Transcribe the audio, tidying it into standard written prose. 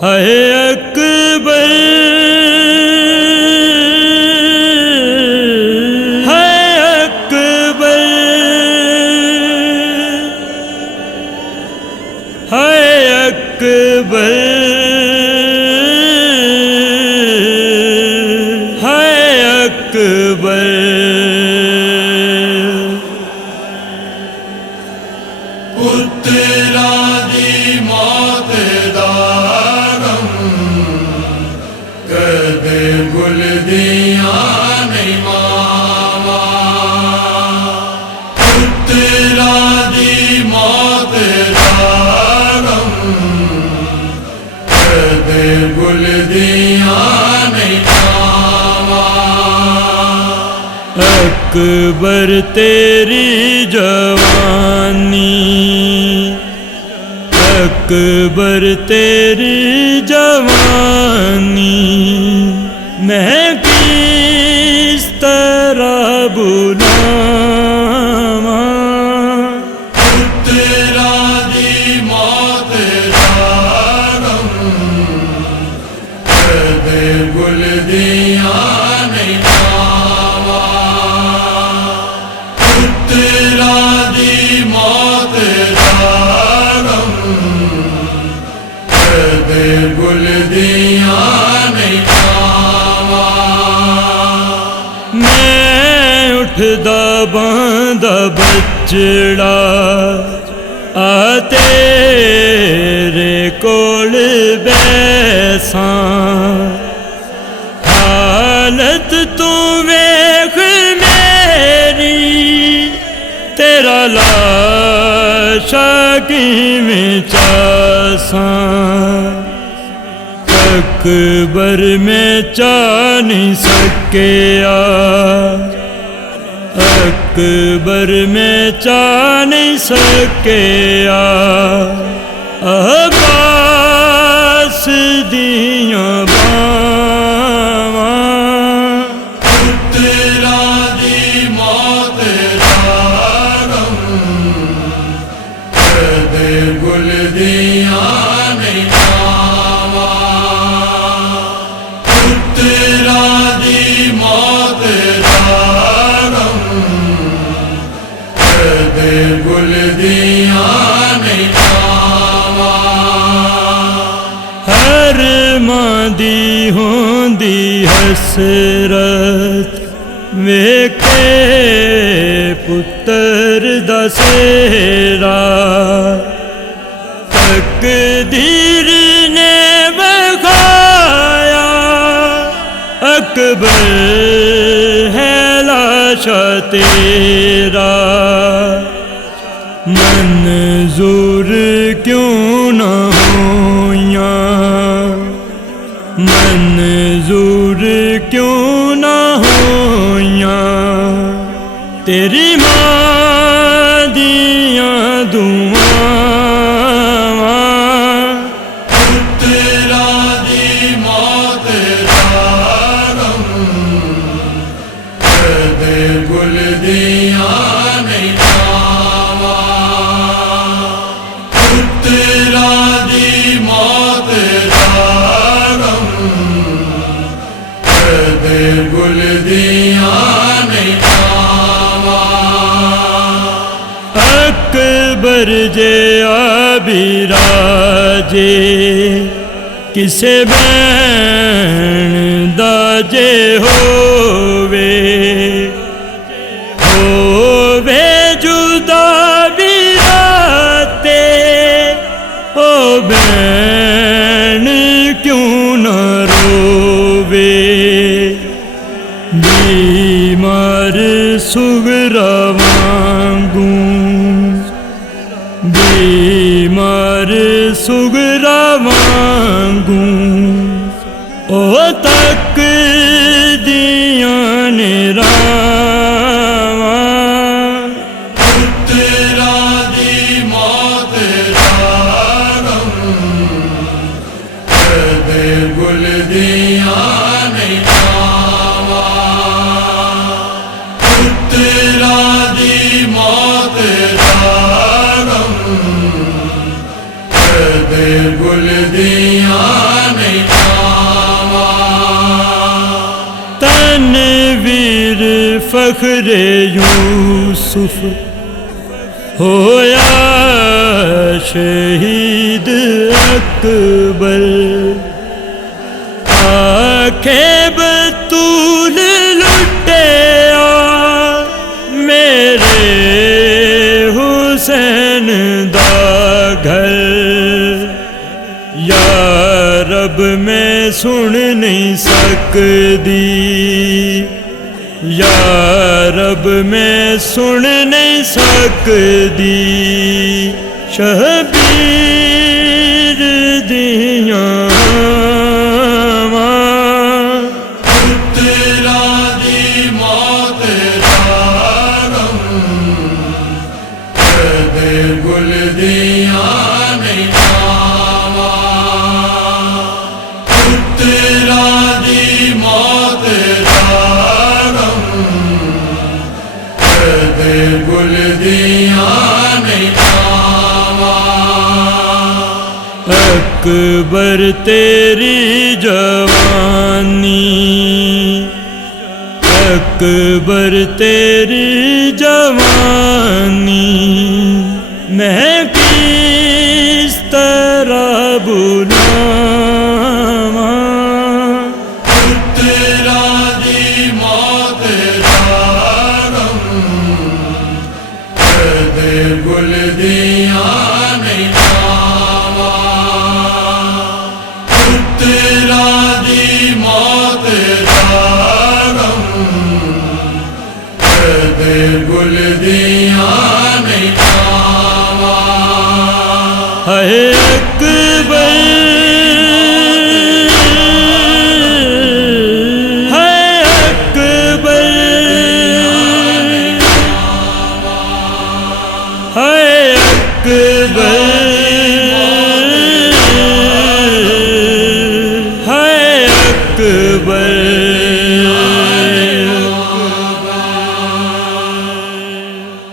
है अकबर है अकबर है अकबर है अकबर पुत्रा दी मौत दा कदे गुल दिया नहीं मावा पुत्रा दी मौत दा कदे गुल दिया नहीं मावा। अकबर तेरी जवानी अकबर तेरी जवानी मैं किस तरह बुलावा। पुत्रा दी मौत दा कदे गुल दिया नहीं मावा पुत्रा दी मौत दा कदे गुल दिया नहीं मावा। मैं उठदा बांदा बचड़ा आ तेरे कोल बैसां हालत तू वेख मेरी तेरा लाशा किवें चासां। अकबर में चा नहीं सकिया अकबर में चा नहीं सकिया अब्बास दियां बावां। पुत्रा दी मौत दा कदे गुल दिया नहीं मावा पुत्रा दी मौत दा कदे गुल दिया नहीं मावा। हर मां दी होंदी हसरत वेखे पुत्र दा सेहरा तकदीर ने बखाया अकबर है लाशा तेरा। मंजूर क्यों न होया मंजूर क्यों न होया तेरी मां दियां दुआवां। पुत्रा दी मौत दा कदे गुल दिया नहीं मावा पुत्रा दी मौत दा कदे गुल दिया नहीं मावा। अकबर जे आबिराजे किसे बैन दाजे होवे जुदा बिराते ओ बैन क्यों न रोवे। बीमार सुगरा वांगू बीमार सुगरा वांगू ओ तक दिया ने रावां। पुत्रा दी मौत दा कदे गुल दिया नहीं मावा पुत्रा दी मौत दा कदे दे गुल दिया नहीं छावा तनवीर फखरे यूसुफ होया शहीद अकबर आखे बतूल लुटिया मेरे हुसैन दा घर या रब मैं सुन नहीं सकदी या रब मैं सुन नहीं सकदी शबीर दियां पुत्रा दी मौत दा गम दे गुल दिया नहीं छावा पुत्रा दी मौत दा गम दे गुल दिया नहीं छावा अकबर तेरी जवानी अकबर तेरी जवानी मैं किस तरह बुलावां पुत्रा दी मौत दा गम दे गुल दिया नहीं छावा पुत्रा दी मौत दा गम दे गुल दिया नहीं छावा है अकबर है अकबर है अकबर है अकबर